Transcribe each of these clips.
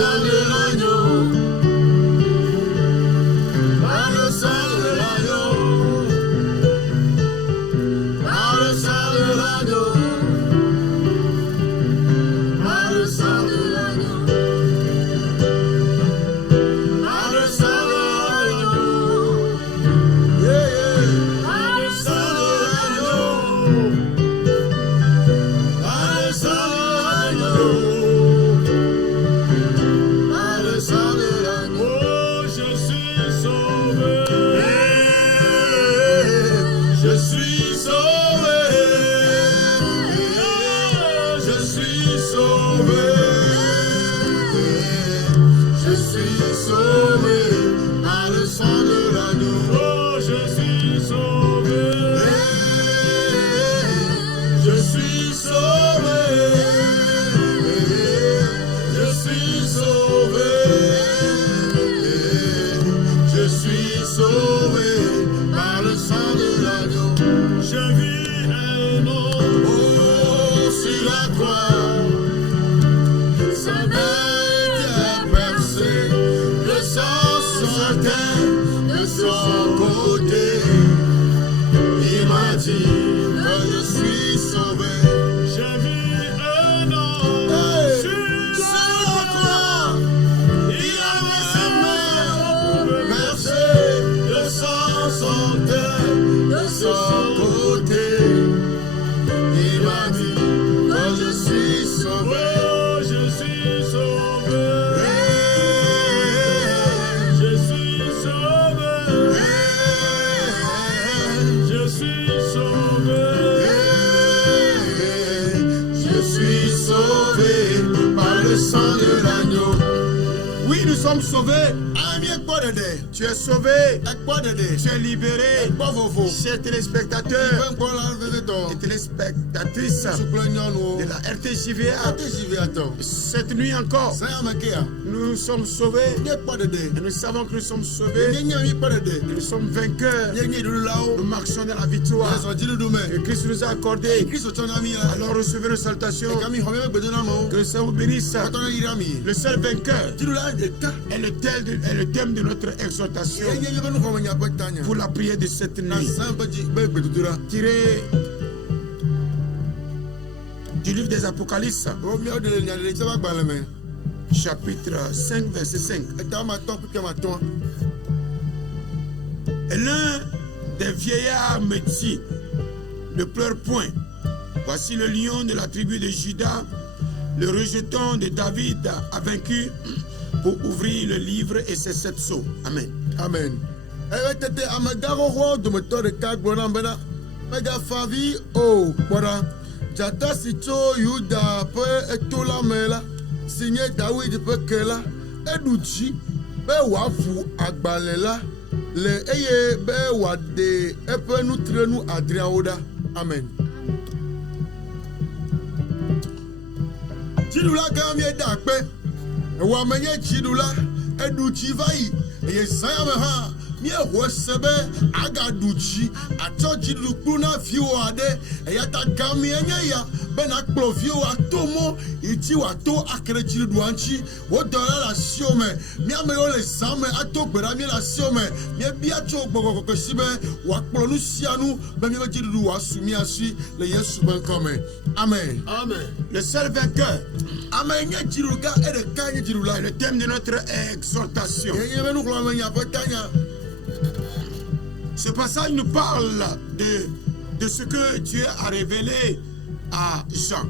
sang de l'agneau. Par le sang de l'agneau. Par le sang de l'agneau. Par le sang de l'agneau. Par le sang de l'agneau. Yeah, yeah. Par le sang de l'agneau. Par le sang de l'agneau. Par le sang de l'agneau. Oh, je suis sauvé. Je suis sauvé. Je suis sauvé. Je suis sauvé par le sang de l'agneau. Oh, je suis sauvé. Je suis sauvé. Je suis sauvé. Je suis sauvé par le sang de l'agneau. Je vis un homme, oh, sur la croix. Sa main a percé, le sang sortait de son côté. Il m'a dit que je suis sauvé. J'ai vu un homme sur la croix. Il avait sa main percée, le sang sortait de son côté. Il m'a dit que je suis sauvé. Je suis sauvé. Je suis sauvé. Je suis sauvé. Je suis sauvé par le sang de l'agneau. Oui, nous sommes sauvés. Tu es sauvé. Tu es libéré. Chers téléspectateurs et téléspectatrices de la RTJVA, cette nuit encore, nous sommes sauvés. Et nous savons que nous sommes sauvés. Et nous sommes vainqueurs. Nous marchons dans la victoire. Et Christ nous a accordé. Alors recevez nos salutations. Que le Seigneur vous bénisse. Le seul vainqueur est le thème de notre exhortation pour la prière de cette nuit. Tiré du livre des Apocalypses, chapitre 5, verset 5. Et l'un des vieillards me dit, ne pleure point. Voici le lion de la tribu de Juda, le rejeton de David a vaincu pour ouvrir le livre et ses 7 sceaux. Amen. Amen. Jata sito Yuda pe etola mela signé David pe kela educhi be wafu agbalela le eye be wade epe nu trenu adriaoda. Amen. Chidula gamie dakpe wa menye chidula educhi vai eye sayame ha mi ehosebe agaduchi atochi lukuna fiwade eyata gami enyaya bena kplovio atomo iti wato akrechi duanchi wodora la siome mi ameyo le same atogbera mi la siome mi bia cho gbogbo sibe wa kplonu sianu be mi jidu wasumi asi le Yesu ben comme. Amen. Amen. Le seul vainqueur. Amen. Jiruga et le kanye jirula. Le thème de notre exhortation. Ce passage nous parle de ce que Dieu a révélé à Jean.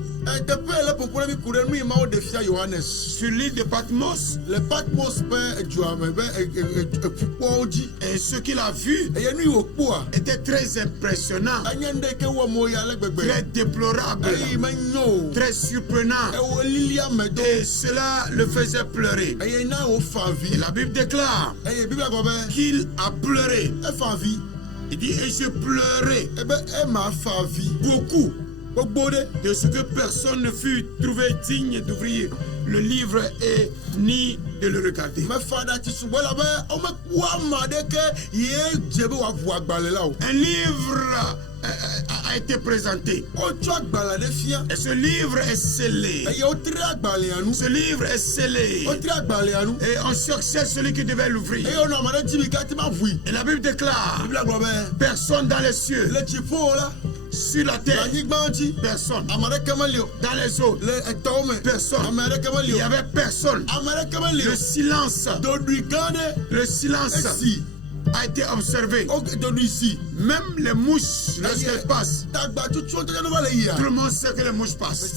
Sur l'île de Patmos, et ce qu'il a vu était très impressionnant, très déplorable, très surprenant, et cela le faisait pleurer. Et la Bible déclare qu'il a pleuré. Il dit, et je pleurais beaucoup. de ce que personne ne fut trouvé digne d'ouvrir le livre et ni de le regarder. Un livre a été présenté. Et ce livre est scellé. Ce livre est scellé. Et on cherchait celui qui devait l'ouvrir. Et la Bible déclare, personne dans les cieux, sur la terre, personne. Dans les eaux, personne. Il n'y avait personne. Le silence a été observé. Même les mouches, lorsqu'elles passent, tout le monde sait que les mouches passent.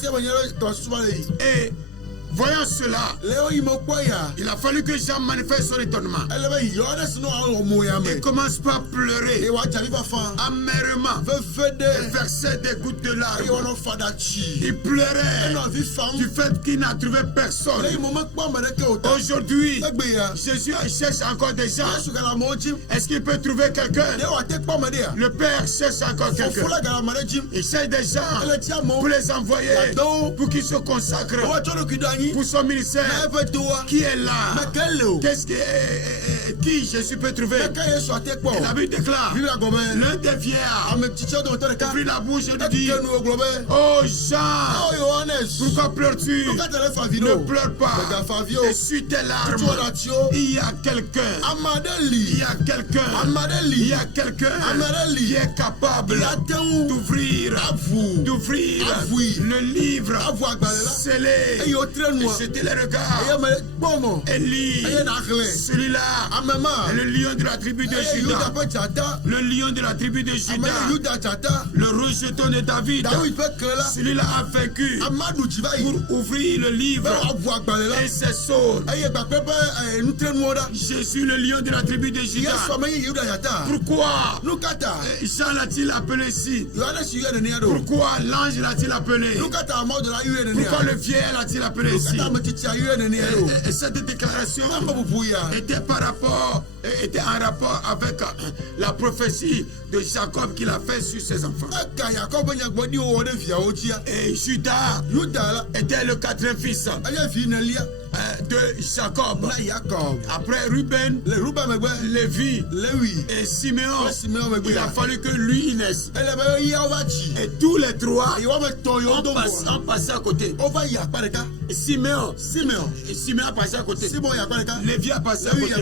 Et voyant cela, il a fallu que Jean manifeste son étonnement. Il commence par pleurer amèrement et verser des gouttes de larmes. Il pleurait du fait qu'il n'a trouvé personne. Aujourd'hui, Jésus cherche encore des gens. Est-ce qu'il peut trouver quelqu'un? Le Père cherche encore quelqu'un. Il cherche des gens pour les envoyer, pour qu'ils se consacrent pour son ministère. Qui est là? Qu'est-ce qui Jésus peut trouver? Et la Bible déclare, l'un des vieillards ouvrit la bouche et dit, oh Jean, pourquoi pleures-tu? Ne pleure pas. Essuie tes larmes. Il y a quelqu'un. Il y a quelqu'un. Il y a quelqu'un qui est capable d'ouvrir le livre scellé. Jeter les regards et lire celui-là, le lion de la tribu de Juda, le lion de la tribu de Juda, le rejeton de David. Celui-là a vaincu pour ouvrir le livre et ses sceaux. Jésus, le lion de la tribu de Juda. Pourquoi Jean l'a-t-il appelé ici? Pourquoi l'ange l'a-t-il appelé? Pourquoi le vieil l'a-t-il appelé ici? Et cette déclaration était en rapport avec la prophétie de Jacob qu'il a fait sur ses enfants. Et Judas était le quatrième fils de Jacob. Après Ruben, Lévi et Siméon, il a fallu que lui il naisse. Et tous les trois ont passé à côté. Siméon a passé à côté. Lévi a passé à côté.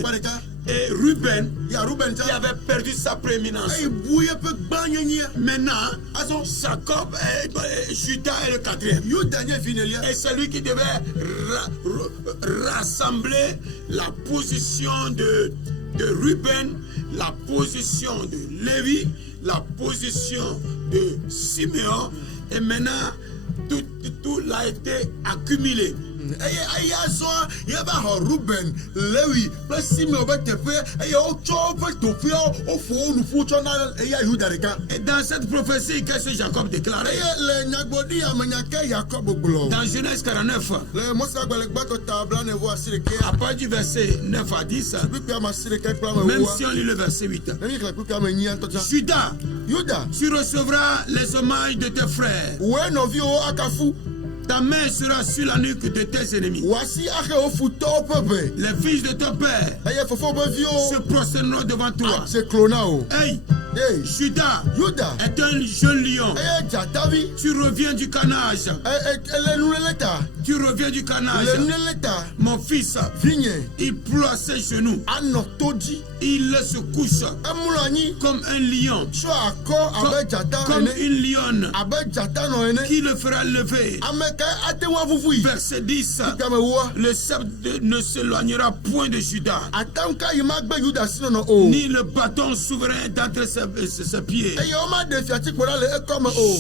Et Ruben, qui avait perdu sa prééminence. Maintenant, Jacob, Judas est le quatrième. Et celui qui devait rassembler la position de Ruben, la position de Lévi, la position de Siméon. Et maintenant, tout a été accumulé. Et dans cette prophétie, qu'est-ce que Jacob déclarait? Dans Genèse 49, à partir du verset 9 à 10, même si on lit le verset 8, Judas, tu recevras les hommages de tes frères. Ta main sera sur la nuque de tes ennemis. Les fils de ton père se prosterneront devant toi. Hey, Judas est un jeune lion. Tu reviens du carnage. Tu reviens du carnage. Mon fils, il ploie ses genoux. Il se couche comme un lion. Comme une lionne qui le fera lever. Verset 10. Le sceptre ne s'éloignera point de Judas, ni le bâton souverain d'entre ses pieds,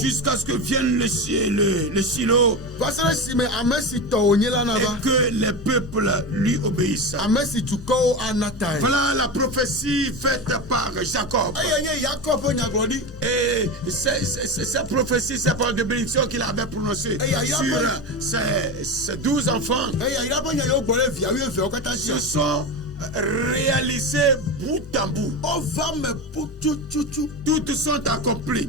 jusqu'à ce que vienne le Shiloh et que les peuples lui obéissent. Voilà la prophétie faite par Jacob. Et cette prophétie, c'est par de bénédiction qu'il avait prononcée sur ses 12 enfants. Ce sont réalisé bout à bout. Toutes sont accomplies.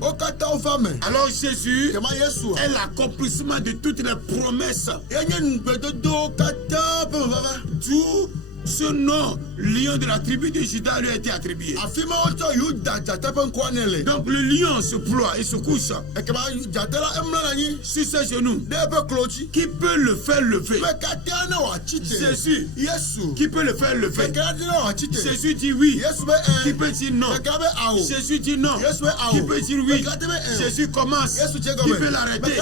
Alors Jésus est l'accomplissement de toutes les promesses. D'où ce nom, lion de la tribu de Juda, lui a été attribué. Donc le lion se ploie et se couche sur ses genoux. Qui peut le faire lever? Jésus. Qui peut le faire lever? Jésus dit oui. Qui peut dire non? Jésus dit non. Qui peut dire oui? Jésus commence. Qui peut l'arrêter?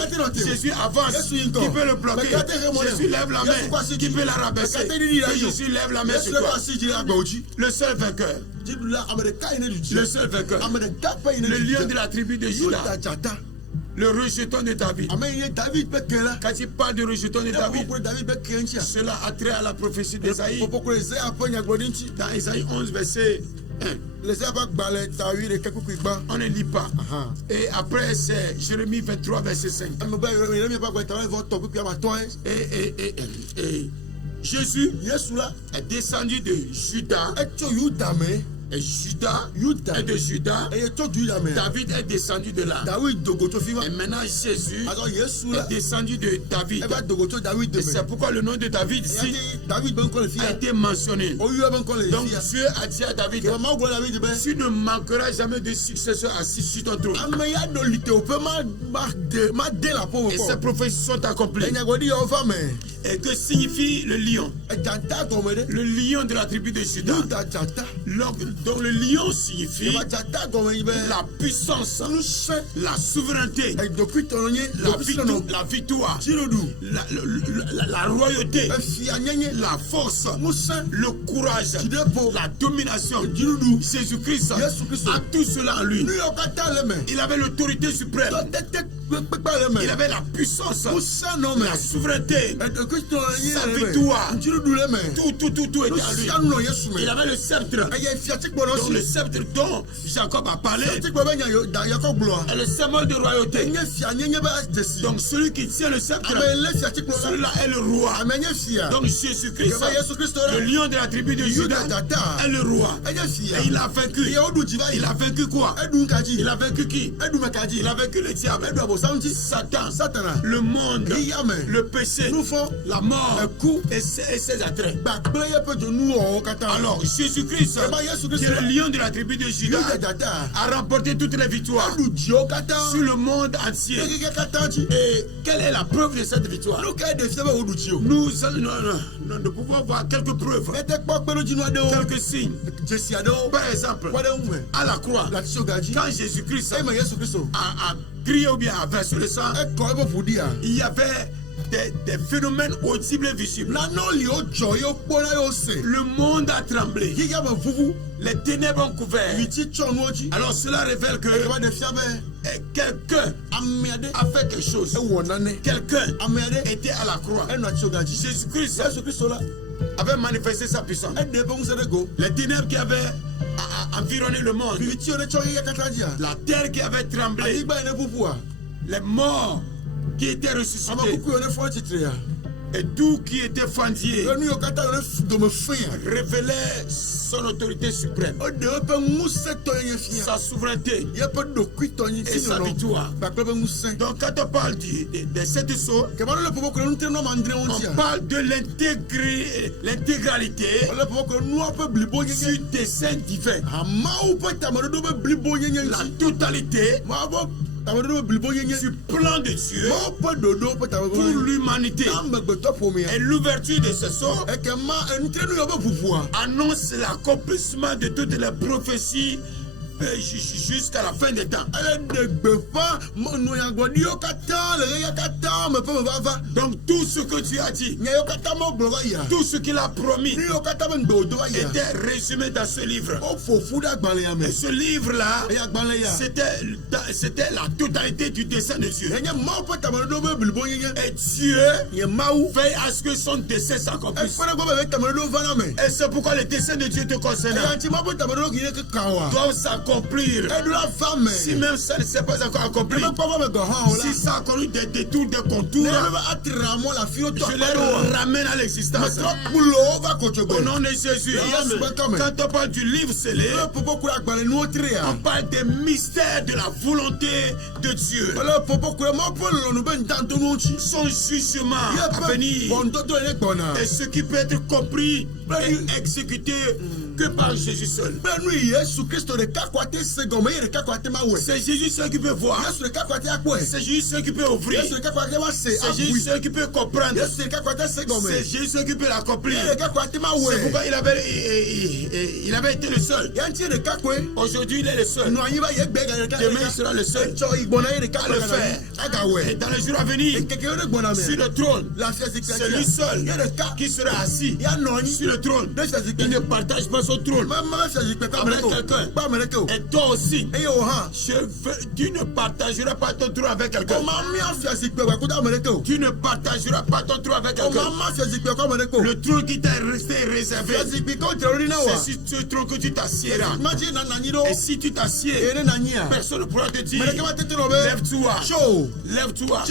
Jésus avance. Qui peut le bloquer? Jésus lève la main. Qui peut la rabaisser? Jésus lève la main sur toi. Le seul vainqueur. Le seul vainqueur. Le lion de la tribu de Juda. Le rejeton de David. Quand il parle de rejeton de David, cela a trait à la prophétie d'Ésaïe. Dans Ésaïe 11, verset 1. On ne lit pas. Et après, c'est Jérémie 23, verset 5. Jésus est descendu de Juda. Et Juda est de Juda. David est descendu de là. Et maintenant Jésus est descendu de David. Et c'est pourquoi le nom de David ici a été mentionné. Donc Dieu a dit à David, tu ne manqueras jamais de successeur assis sur ton trône. Et ces prophéties sont accomplies. Et que signifie le lion? Le lion de la tribu de Juda. Donc le lion signifie la puissance, la souveraineté, la victoire, la royauté, la force, le courage, la domination. Jésus-Christ a tout cela en lui. Il avait l'autorité suprême. Il avait la puissance, la souveraineté, sa victoire. Tout était en lui. Il avait le sceptre. Donc le sceptre dont Jacob a parlé est le symbole de royauté. Donc celui qui tient le sceptre, celui-là est le roi. Donc Jésus-Christ, le lion de la tribu de Juda, est le roi. Et il a vaincu. Il a vaincu quoi? Il a vaincu qui? Il a vaincu le diable, Satan, le monde, le péché, la mort et ses attraits. Alors Jésus-Christ, qui est le lion de la tribu de Juda, a remporté toutes les victoires sur le monde entier. Et quelle est la preuve de cette victoire? Nous ne pouvons voir quelques preuves, quelques signes. Par exemple, à la croix, quand Jésus-Christ a crié ou bien a versé le sang, il y avait des phénomènes audibles et visibles. Le monde a tremblé. Les ténèbres ont couvert. Alors cela révèle que quelqu'un a fait quelque chose. Quelqu'un était à la croix. Jésus-Christ avait manifesté sa puissance. Les ténèbres qui avaient environné le monde, la terre qui avait tremblé, les morts qui étaient ressuscités, et tout qui était fendier révélait son autorité suprême, sa souveraineté et sa victoire. Donc quand on parle des sept sceaux, on parle de l'intégralité du dessein divin, la totalité du plan de Dieu pour l'humanité. Et l'ouverture de ce sceau annonce l'accomplissement de toutes les prophéties jusqu'à la fin des temps. Donc tout ce que tu as dit, tout ce qu'il a promis était résumé dans ce livre. Et ce livre-là, c'était la totalité du dessein de Dieu. Et Dieu veille à ce que son dessein s'accomplisse. Et c'est pourquoi le dessein de Dieu te concerne doit s'accomplir accomplir. Si même ça ne s'est pas encore accompli, si ça a connu des détours, des contours, je les ramène à l'existence. Au nom de Jésus. Quand on parle du livre scellé, on parle des mystères de la volonté de Dieu. Son jugement à venir. Et ce qui peut être compris et exécuté que par Jésus seul. C'est Jésus seul qui peut voir. C'est Jésus seul qui peut ouvrir. C'est Jésus seul qui peut comprendre. C'est Jésus seul qui peut l'accomplir. C'est pourquoi il avait été le seul. Aujourd'hui il est le seul. Demain il sera le seul à le faire. Et dans les jours à venir, sur le trône, c'est lui seul qui sera assis sur le trône. Il ne partage pas son trône avec quelqu'un. Et toi aussi, tu ne partageras pas ton trône avec quelqu'un. Tu ne partageras pas ton trône avec quelqu'un. Le trône qui t'est resté réservé, c'est sur ce trône que tu t'assiéras. Et si tu t'assieds, personne ne pourra te dire lève-toi, lève-toi,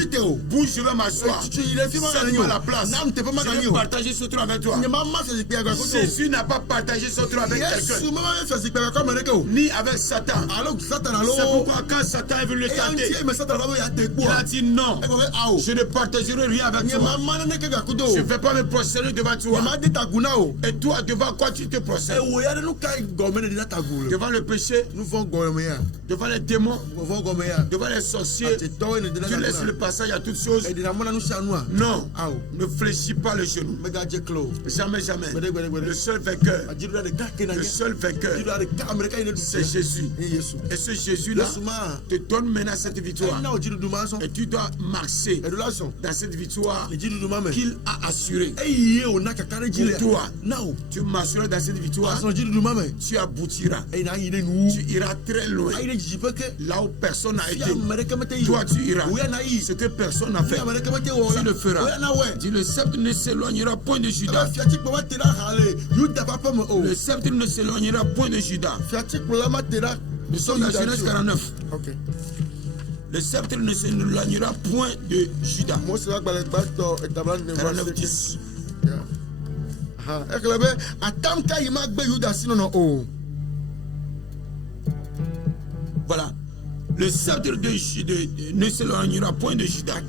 bouge, je vais m'asseoir. Cède-moi la place. Je vais partager ce trône avec toi. Jésus n'a pas partagé son trône avec quelqu'un, ni avec Satan. C'est pourquoi quand Satan est venu le tenter, il a dit non, je ne partagerai rien avec toi. Je ne vais pas me prosterner devant toi. Et toi, devant quoi tu te prosternes? Devant le péché, devant les démons, devant les sorciers. Tu laisses le passage à toutes choses. Non, ne fléchis pas le genou. Jamais, jamais. Le seul vainqueur, c'est Jésus. Et ce Jésus-là te donne maintenant cette victoire. Et tu dois marcher dans cette victoire qu'il a assurée. Pour toi, tu marcheras dans cette victoire, tu aboutiras. Tu iras très loin. Là où personne n'a été, toi tu iras. Ce que personne n'a fait, tu le feras. Dis, le sceptre ne s'éloignera point de Judas. Le sceptre ne s'éloignera point de Judas. Nous sommes dans Genèse 49. Le sceptre ne s'éloignera point de Judas. 49, 10. Voilà. Le sceptre ne s'éloignera point de Judas.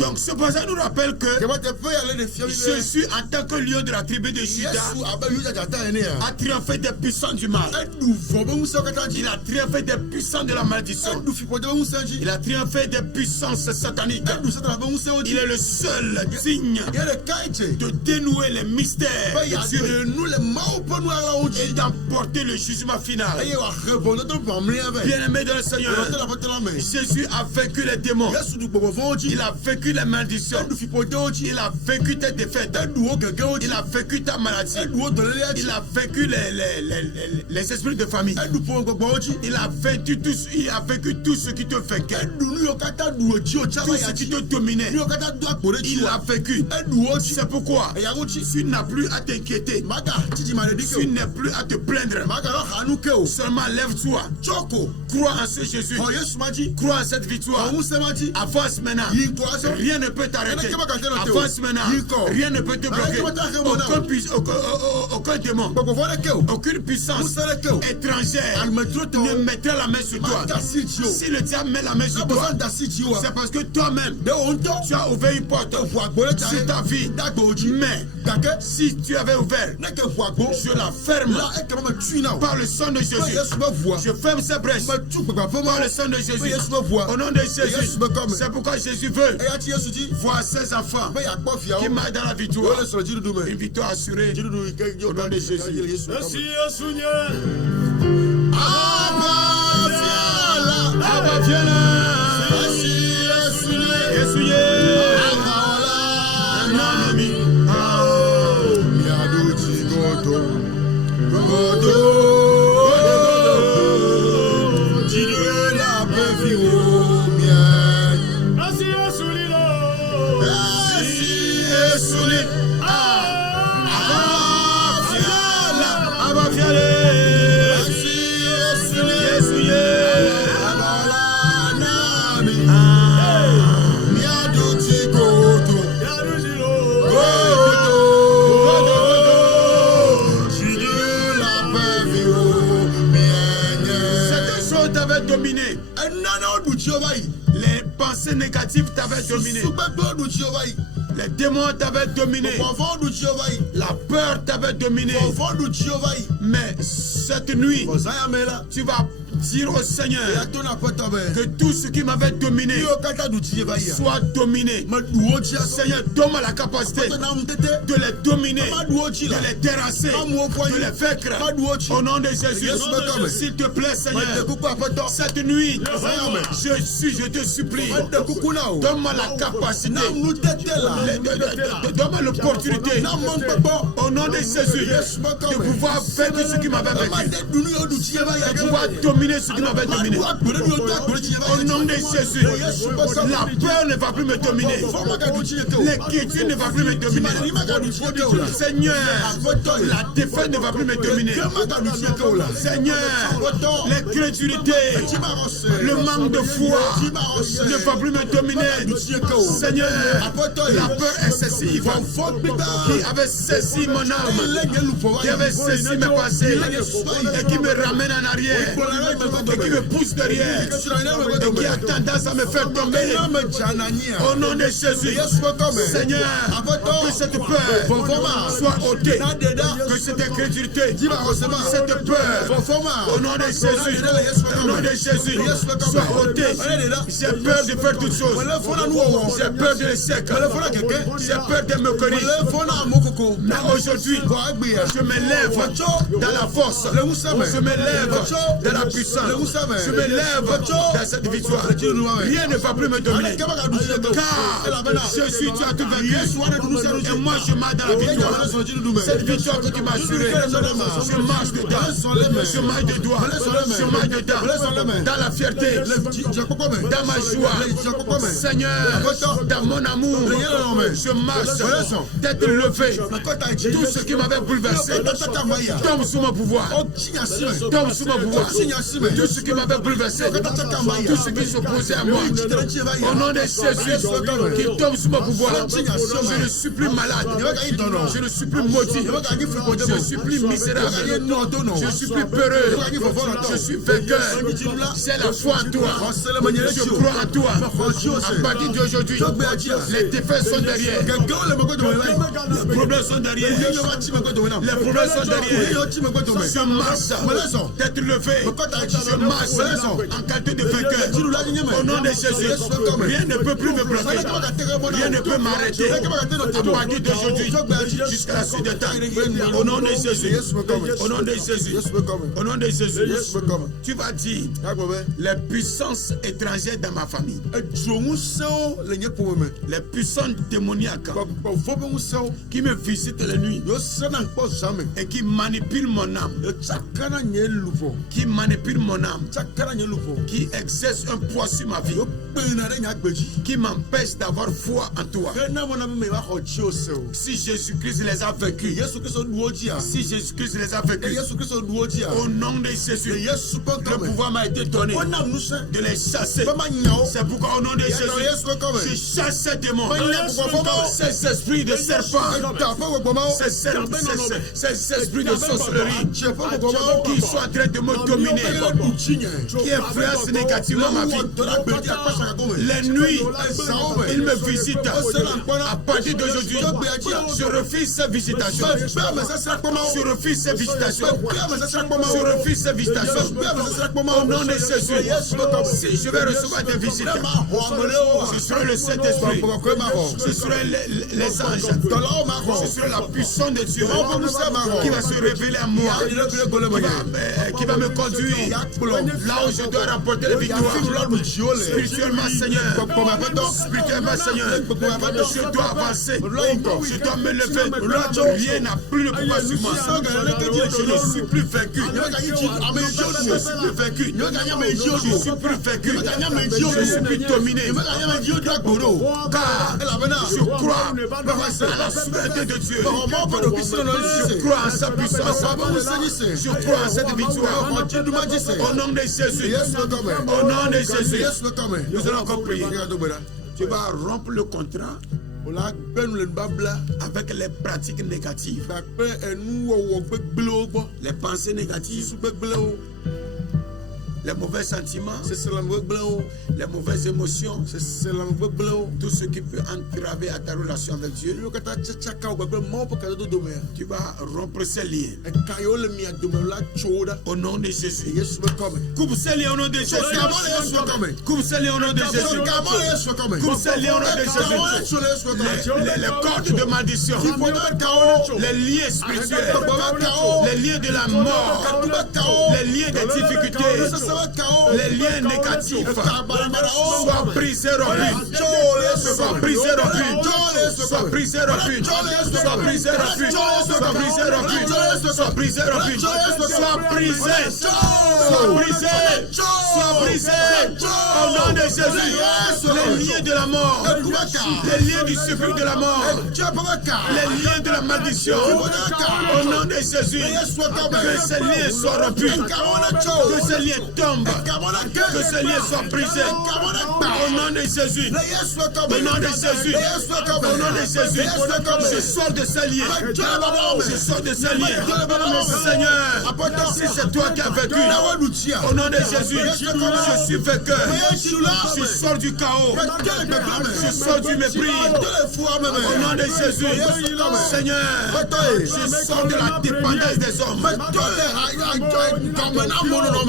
Donc ce passage nous rappelle que Jésus, en tant que lion de la tribu de Judas, a triomphé des puissants du mal. Il a triomphé des puissants de la malédiction. Il a triomphé des puissances sataniques. Il est le seul digne de dénouer les mystères de Dieu et d'emporter le jugement final. Bien-aimé dans le Seigneur, Jésus a vaincu les démons. Il a vaincu les malédictions. Il a vaincu tes défaites. Il a vaincu ta maladie. Il a vaincu les esprits de famille. Il a vaincu tout ce qui te vainquait. Tout ce qui te dominait. Il a vaincu. C'est pourquoi tu n'as plus à t'inquiéter. Tu n'as plus à te plaindre. Seulement lève-toi. Crois en ce Jésus. Crois en cette victoire. Avance maintenant. Rien ne peut t'arrêter. Avance maintenant. Rien ne peut te bloquer. Aucun démon, aucune puissance étrangère ne mettra la main sur toi. Si le diable met la main sur toi, c'est parce que toi-même tu as ouvert une porte sur ta vie. Mais si tu avais ouvert, je la ferme par le sang de Jésus. Je ferme ces brèches par le sang de Jésus. Au nom de Jésus. C'est pourquoi Jésus veut voir ses enfants qui marchent dans la victoire. Une victoire assurée au nom de Jésus. Merci Seigneur. Abba viens là. pensées négatives t'avaient dominé. Les démons t'avaient dominé. La peur t'avait dominé. Mais cette nuit, tu vas dire au Seigneur que tout ce qui m'avait dominé soit dominé. Seigneur, donne-moi la capacité de les dominer, de les terrasser, de les vaincre. Au nom de Jésus, s'il te plaît, Seigneur, cette nuit, je te supplie, donne-moi la capacité, donne-moi l'opportunité, au nom de Jésus, de pouvoir vaincre ce qui m'avait vaincu, de pouvoir dominer ce qui m'avait dominé. Au nom de Jésus, la peur ne va plus me dominer. L'inquiétude ne va plus me dominer. Seigneur, la défaite ne va plus me dominer. Seigneur, l'incrédulité, le manque de foi ne va plus me dominer. Seigneur, la peur excessive qui avait saisi mon âme, qui avait saisi mes pensées et qui me ramène en arrière, et qui me pousse derrière, et qui a tendance à me faire tomber. Au nom de Jésus, Seigneur, que cette peur soit ôtée, que cette incrédulité, cette peur, au nom de Jésus, au nom de Jésus, soit ôtée. J'ai peur de faire toutes choses. J'ai peur de l'échec. J'ai peur de me connaître. Mais aujourd'hui, je me lève dans la force. Je me lève dans la puissance. Je me lève dans cette victoire. Rien ne va plus me dominer. Car je suis, tu as tout vaincu. Et moi je marche dans la victoire. Cette victoire que tu m'as assurée, je marche dedans. Je marche des doigts. Je marche dedans. Dans la fierté. Dans ma joie. Seigneur, dans mon amour. Je marche. Tête levée. Tout ce qui m'avait bouleversé tombe sous mon pouvoir. Tombe sous mon pouvoir. Tout ce qui m'avait bouleversé, tout ce qui s'opposait à moi, au nom de Jésus, qui tombe sous mon pouvoir, je ne suis plus malade, je ne suis plus maudit, je ne suis plus misérable, je ne suis plus peureux, je suis vainqueur, j'ai la foi en toi, je crois en toi. À partir d'aujourd'hui, les défaites sont derrière, les problèmes sont derrière, les problèmes sont derrière. Je marche, tête levée, je marche en qualité de vainqueur. Au nom de Jésus, rien ne peut plus me bloquer, rien ne peut m'arrêter. À partir d'aujourd'hui, jusqu'à la suite des temps, au nom de Jésus, au nom de Jésus, au nom de Jésus, tu vas dire les puissances étrangères dans ma famille, les puissances démoniaques qui me visitent la nuit et qui manipulent mon âme, qui manipulent mon âme, qui exerce un poids sur ma vie, qui m'empêche d'avoir foi en toi. Si Jésus-Christ les a vaincus, si Jésus-Christ les a vaincus, au nom de Jésus, le pouvoir m'a été donné de les chasser. C'est pourquoi au nom de Jésus, je chasse ces démons, ces esprits de serpent, ces esprits de sorcellerie qui sont en train de me dominer, qui influencent négativement ma vie. Les nuits, ils me visitent. À partir d'aujourd'hui, je refuse ces visitations. Je refuse ces visitations. Je refuse ces visitations. Au nom de Jésus, si je vais recevoir des visites, ce serait le Saint-Esprit, ce serait les anges, ce serait la puissance de Dieu qui va se révéler à moi, qui va me conduire là où je dois rapporter la victoire. Spirituellement, Seigneur, je dois avancer, je dois me lever. Rien n'a plus le pouvoir sur moi. Je ne suis plus vaincu. Je suis plus vaincu. Je suis plus vaincu. Je suis plus dominé. Car je crois à la souveraineté de Dieu. Je crois en sa puissance. Je crois en cette victoire. Au nom de Jésus. Au nom de Jésus. Nous allons encore prier. Tu vas rompre le contrat avec les pratiques négatives, les pensées négatives. les mauvais sentiments, c'est la mauvais blanc, les mauvaises émotions, c'est la mauvais blanc, tout ce qui peut entraver à ta relation avec Dieu. Tu vas rompre ces liens. Au nom de Jésus. Coupe ces liens au nom de Jésus. Coupe ces liens au nom de Jésus. Coupe ces liens au nom de Jésus. Les cordes de malédiction, les liens spirituels, les liens de la mort, les liens des difficultés, les liens négatifs, soient brisés, rompus. Soient brisés, rompus. Soient brisés, rompus. Soient brisés, rompus. Soient brisés, rompus. Soient brisés, rompus. Soient brisés. Soient brisés. Soient brisés. Au nom de Jésus. Les liens de la mort, les liens du supplice de la mort, les liens de la malédiction. Au nom de Jésus. Que ces liens soient rompus. Que ces liens tombent. Que ces liens soient brisés. Au nom de Jésus. Au nom de Jésus. Au nom de Jésus. Je sors de ces liens. Je sors de ces liens. Seigneur, si c'est toi qui as vécu, au nom de Jésus, je suis vainqueur. Je sors du chaos. Je sors du mépris. Au nom de Jésus. Seigneur, je sors de la dépendance des hommes.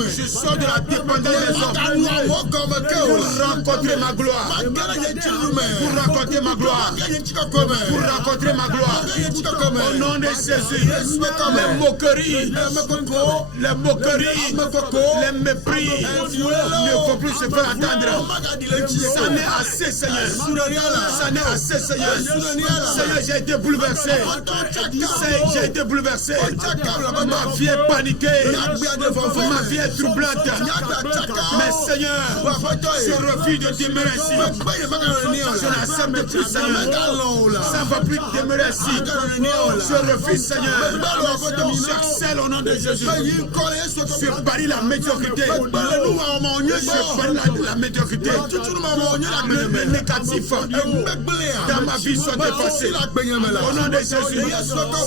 Je sors de la dépendance des hommes pour rencontrer ma gloire. Pour rencontrer ma gloire. Pour rencontrer ma gloire. Au nom de Jésus. Les moqueries, les mépris ne faut plus se faire entendre. Ça n'est assez, Seigneur. Ça n'est assez, Seigneur. Seigneur, j'ai été bouleversé. J'ai été bouleversé. Ma vie est paniquée. Ma vie est troublante. Mais Seigneur, je refuse de demeurer ici. Je n'accepte plus, Seigneur. Ça ne va plus demeurer ici. Je refuse, Seigneur. J'excelle au nom de Jésus. Je bannis la médiocrité. Je bannis la médiocrité. Le négatif dans ma vie sont effacés. Au nom de Jésus.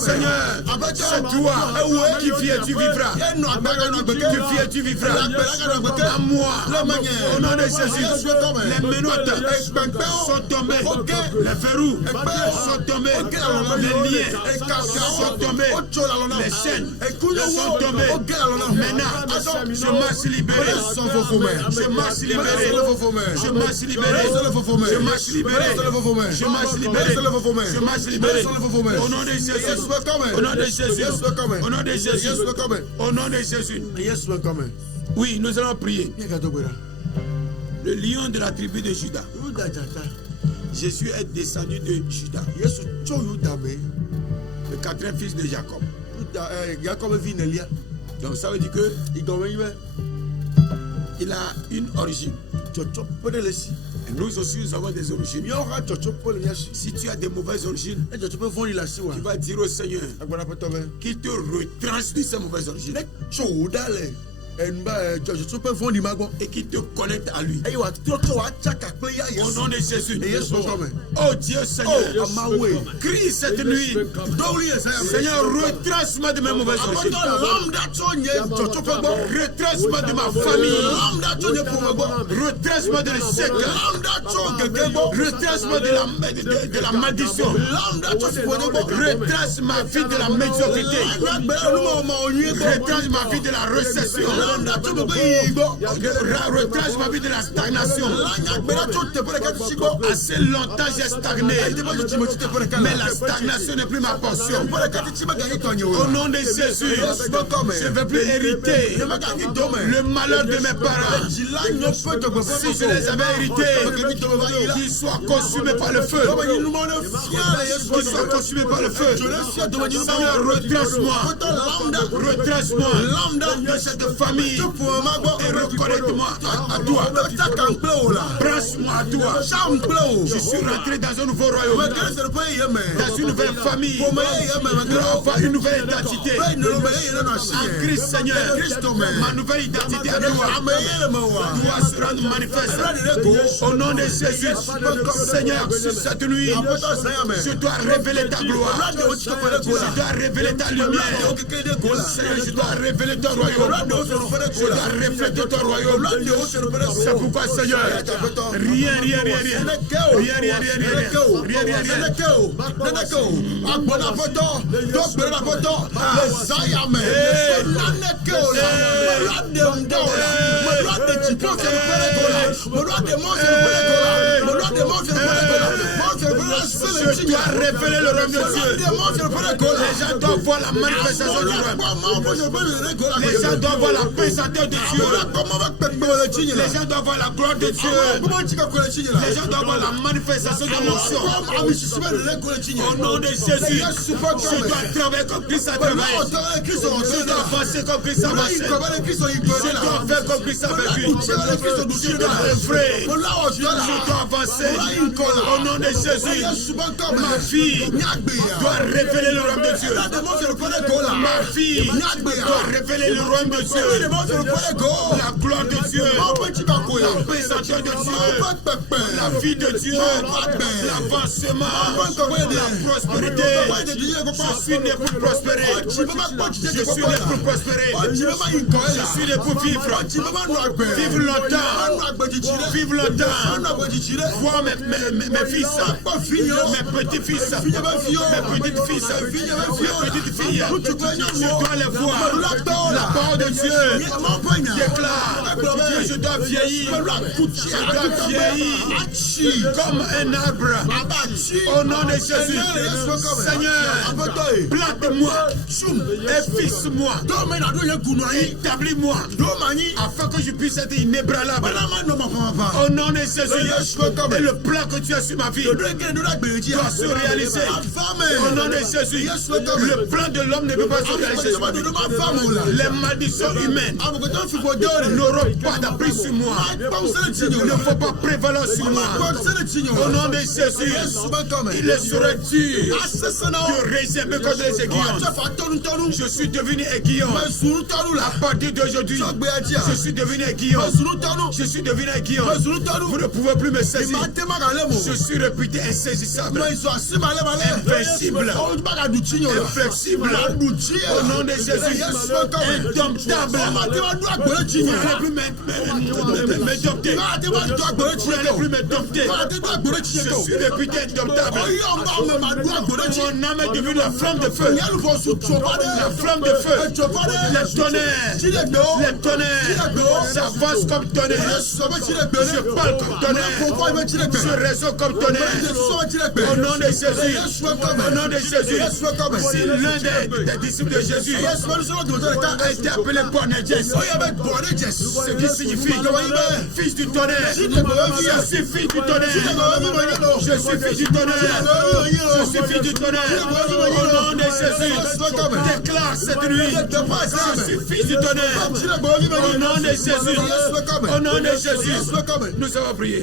Seigneur, c'est toi qui vis et tu vivras. Tu vis et tu vivras. À moi. Au nom de Jésus. Les menottes sont tombées. Les verrous sont tombés. Les liens sont tombés. Les chaînes sont tombées. Maintenant, je marche libéré. Je marche libéré. Je marche libéré. Je marche libéré. Je marche libéré. Je marche libéré. Au nom de Jésus. Au nom de Jésus. Au nom de Jésus. Au nom de Jésus. Oui, nous allons prier. Le lion de la tribu de Juda. Jésus est descendu de Juda. Le quatrième fils de Jacob. Donc ça veut dire que il a une origine. Et nous aussi nous avons des origines. Si tu as des mauvaises origines, tu vas dire au Seigneur qu'il te retranche de ces mauvaises origines et qu'il te connecte à lui. Au nom de Jésus. Oh Dieu Seigneur, crie cette nuit. Seigneur, retranche-moi de mes mauvaises origines. Retranche-moi de ma famille. Retranche-moi de l'échec. Retranche-moi de la malédiction. Retranche ma vie de la médiocrité. Retranche ma vie de la récession. Retranche ma vie de la stagnation. Assez longtemps j'ai stagné, mais la stagnation n'est plus ma portion. Au nom de Jésus, je ne veux plus hériter le malheur de mes parents. Si je les avais hérités, qu'ils soient consumés par le feu. Qu'ils soient consumés par le feu. Seigneur, retranche-moi. Retranche-moi de cette famille et reconnecte-moi à toi. Branche-moi à toi. Je suis rentré dans un nouveau royaume, dans une nouvelle famille, pour avoir une nouvelle identité. En Christ Seigneur, ma nouvelle identité à toi doit se rendre manifeste. Au nom de Jésus, Seigneur, cette nuit, je dois révéler ta gloire. Je dois révéler ta lumière. Seigneur, je dois révéler ton royaume. Je dois refléter ton royaume. C'est pourquoi, Seigneur, rien. Je dois révéler le royaume de Dieu. Les gens doivent voir la manifestation du royaume. Les gens doivent voir la puissance de Dieu. Les gens doivent voir la gloire de Dieu. Les gens doivent voir la manifestation de l'onction. Au nom de Jésus, je dois travailler comme Christ a travaillé. Je dois avancer comme Christ a avancé. Je dois faire comme Christ a vécu. Je dois œuvrer. Je dois avancer. Au nom de Jésus, ma fille doit révéler le royaume de Dieu. Ma fille doit révéler le royaume de Dieu. La gloire de Dieu. La puissance de Dieu. La vie de Dieu. L'avancement. La prospérité. Je suis né pour prospérer. Je suis né pour prospérer. Je suis né pour vivre. Vivre longtemps. Vivre longtemps. Voir mes fils. Mes petits-fils. Mes petites-fils. Mes petites-filles. Je dois les voir. La parole de Dieu déclare. Je dois vieillir. Je dois vieillir comme un arbre. Au nom de Jésus, Seigneur, plante-moi et fixe-moi, établis-moi, afin que je puisse être inébranlable. Au nom de Jésus, et le plan que tu as sur ma vie doit se réaliser. Au nom de Jésus, le plan de l'homme ne peut pas se réaliser sur ma vie. Les malédictions humaines n'auront pas d'appui sur moi. Il ne faut pas prévaloir sur moi. Au nom de Jésus, il est serait dur de réserver contre les aiguillons. Je suis devenu aiguillon. À partir d'aujourd'hui, je suis devenu aiguillon. Je suis devenu aiguillon. Vous ne pouvez plus me saisir. Je suis réputé insaisissable. Invincible. Inflexible. Au nom de Jésus. Indomptable. Vous n'allez plus me dompter. Vous n'allez plus me dompter. Je suis réputé indomptable. Mon âme est devenue la flamme de feu. La flamme de feu. Les tonnerres. Les tonnerres. J'avance comme tonnerre. Je parle comme tonnerre. Je raisonne comme tonnerre. Au nom de Jésus. Au nom de Jésus. Si l'un des disciples de Jésus a été appelé Boanerges, ce qui signifie fils du tonnerre. Je suis fils du tonnerre. Je suis fils du tonnerre. Je suis fils du tonnerre. Au nom de Jésus, déclare cette nuit, je suis fils du tonnerre. Au nom de Jésus, au nom de Jésus, nous allons prier.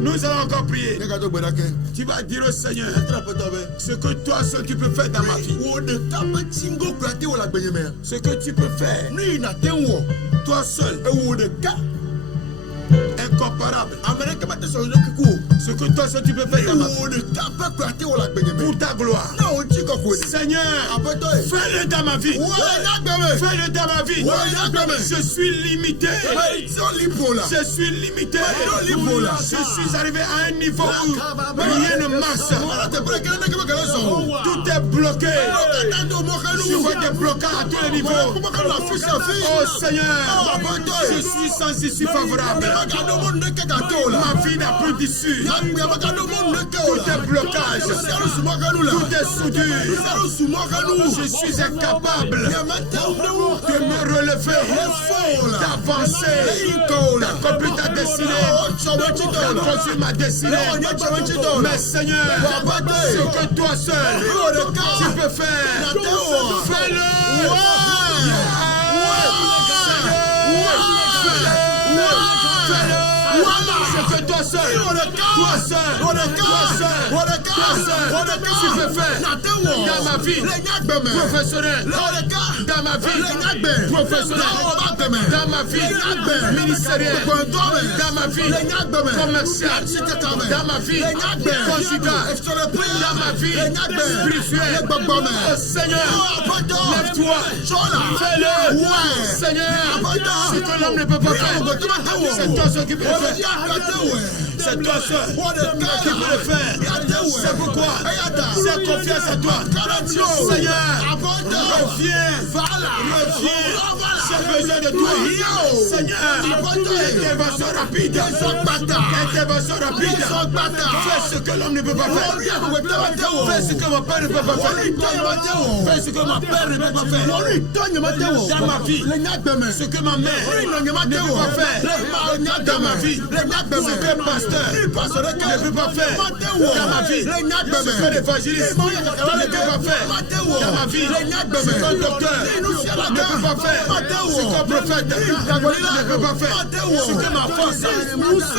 Nous allons encore prier. Tu vas dire au Seigneur ce que toi seul tu peux faire dans ma vie. Ce que tu peux faire. Toi seul. Incomparable. Ce que toi seul tu peux faire dans ma vie. Pour ta gloire. Seigneur, fais-le dans ma vie. Fais-le dans ma vie. Je suis limité. Je suis limité. Je suis arrivé à un niveau où rien ne marche. Tout est bloqué. Je vois des blocages à tous les niveaux. Oh Seigneur, je suis sans issue favorable. Ma vie n'a plus d'issue. Tout est blocage. Tout est soudure. Je suis incapable de me relever, d'avancer, d'accomplir ta destinée, d'accomplir ma destinée. Mais Seigneur, ce que toi seul tu peux faire, fais-le. Ce que toi seul, tu peux faire dans ma vie professionnelle, dans ma vie professionnelle, dans ma vie ministérielle, dans ma vie commerciale, dans ma vie conjugale, dans ma vie spirituelle. Oh Seigneur, lève-toi, fais-le. Seigneur, ce que l'homme ne peut pas faire, c'est toi seul qui peut le faire. C'est toi seul qui peux le faire. C'est pourquoi c'est confiance à toi. Seigneur, reviens. J'ai besoin de toi. Seigneur, intervention rapide. Intervention rapide. Fais ce que l'homme ne peut pas faire. Fais ce que mon père ne peut pas faire. Fais ce que ma père ne peut pas faire. Dans ma vie, ce que ma mère ne peut pas faire. Dans ma vie, ce que pasteur ne peut pas faire. Dans ma vie, ce que l'évangéliste ne peut pas faire. Dans ma vie, ce qu'un docteur ne peut pas faire. Ce qu'un prophète ne peut pas faire. Ce que ma force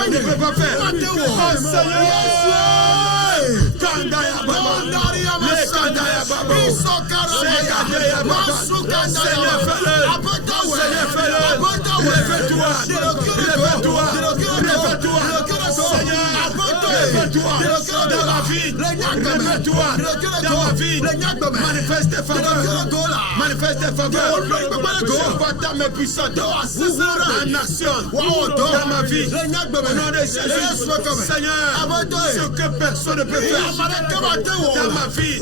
ne peut pas faire. Oh Seigneur, Kandaya Baba, les Kandaya Baba, Kandaya Baba, Seigneur fais-le, Seigneur fais-le, réveille-toi, réveille-toi, réveille-toi, Seigneur, réveille-toi dans ma vie, réveille-toi dans ma vie, manifeste tes faveurs, manifeste tes faveurs, je vois ta main puissante en action dans ma vie, au nom de Jésus, Seigneur, ce que personne ne peut faire dans ma vie,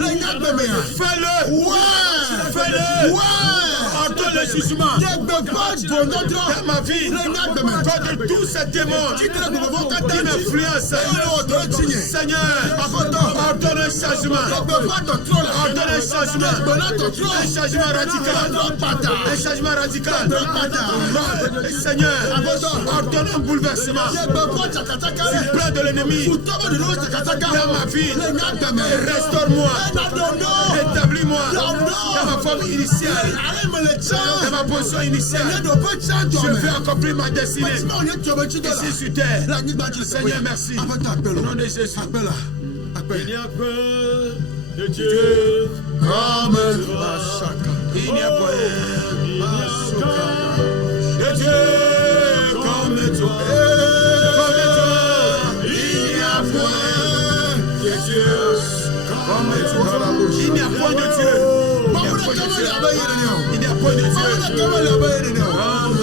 fais-le, fais-le, ordonne le jugement dans ma vie, contre tous ces démons qui m'influencent, Seigneur, ordonne un changement, ordonne un changement radical, un changement radical, Seigneur, ordonne un bouleversement, du plan de l'ennemi dans ma vie, restaure-moi, établis-moi dans ma forme initiale, dans ma position initiale, je vais accomplir ma destinée ici sur terre. Seigneur, merci. Au nom de Jésus. Il n'y a pas de Dieu comme toi. Il n'y a pas de Dieu comme toi. Il n'y a point de Dieu comme toi. Il n'y a point de Dieu. Il n'y a point de Dieu. Il n'y a point de Dieu comme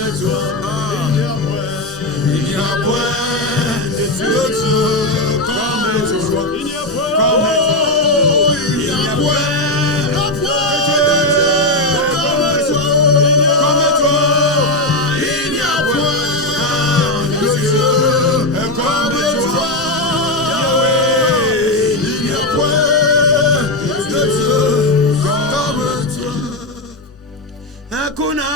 toi. Il n'y a point de Dieu comme toi. Hakuna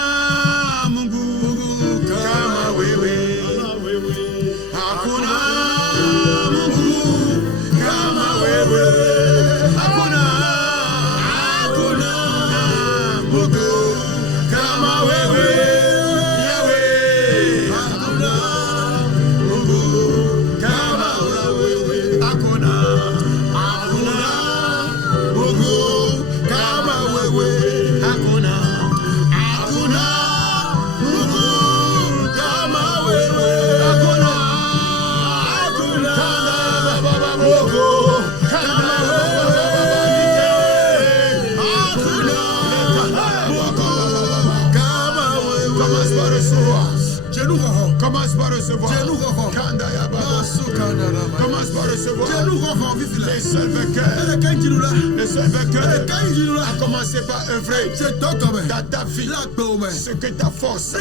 par recevoir. Commence par recevoir. Les seuls vainqueurs. Les seuls vainqueurs. A commencé par œuvrer dans ta vie. Ce que ta force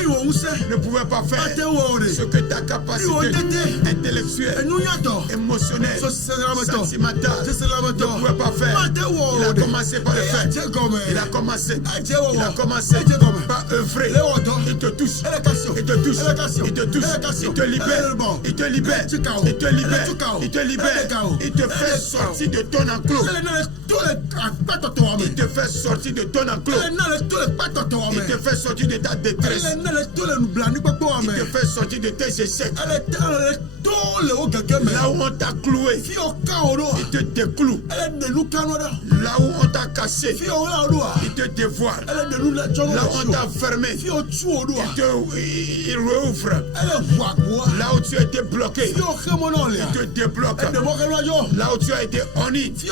ne pouvait pas faire. Ce que ta capacité intellectuelle, émotionnelle, sentimentale ne pouvait pas faire. Il a commencé par le faire. Il a commencé par œuvrer. Il te touche. Il te touche. Il te touche. Il te libère. Il te libère. Il te libère. Il te libère. Il te fait sortir de ton enclos. Il te fait sortir de ton enclos. Il te fait sortir de ta détresse. Il te fait sortir de tes échecs. Là où on t'a cloué, il te décloue. Là où on t'a caché, il te dévoile. Là où on t'a fermé, il rouvre. Là où tu as été bloqué, il te débloque. Là où tu as été honni, il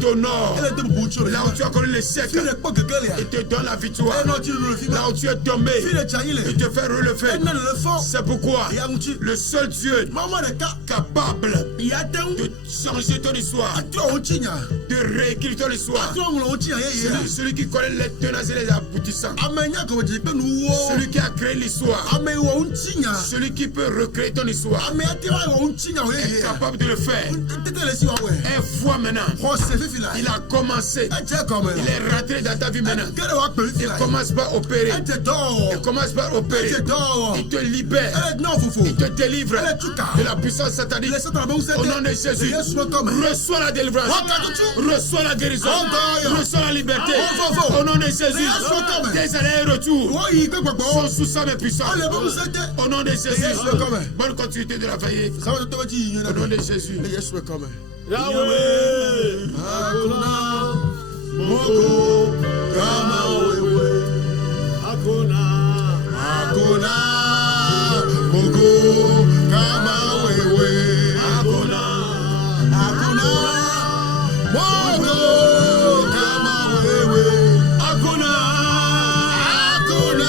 t'honore. Là où tu as connu l'échec, il te donne la victoire. Là où tu es tombé, il te fait relever. C'est pourquoi le seul Dieu capable de changer ton histoire, de réécrire ton histoire, celui qui connaît les tenants et les aboutissants, celui qui a créé l'histoire, celui qui peut recréer ton histoire, est capable de le faire. Et vois maintenant, il a commencé, il est rentré dans ta vie maintenant. Il commence par opérer. Il commence par opérer. Il te libère. Il te délivre de la puissance satanique. Au nom de Jésus, reçois la délivrance. Reçois la guérison. Reçois la liberté. Au nom de Jésus, tes allers-retours sont sous sa main puissante. Au nom de Jésus, bonne continuité de la veillée. Au nom de Jésus. Yahweh, Hakuna, Moko, kama wewe. Hakuna, Moko, kama wewe. Hakuna, Moko, kama wewe. Hakuna, Hakuna,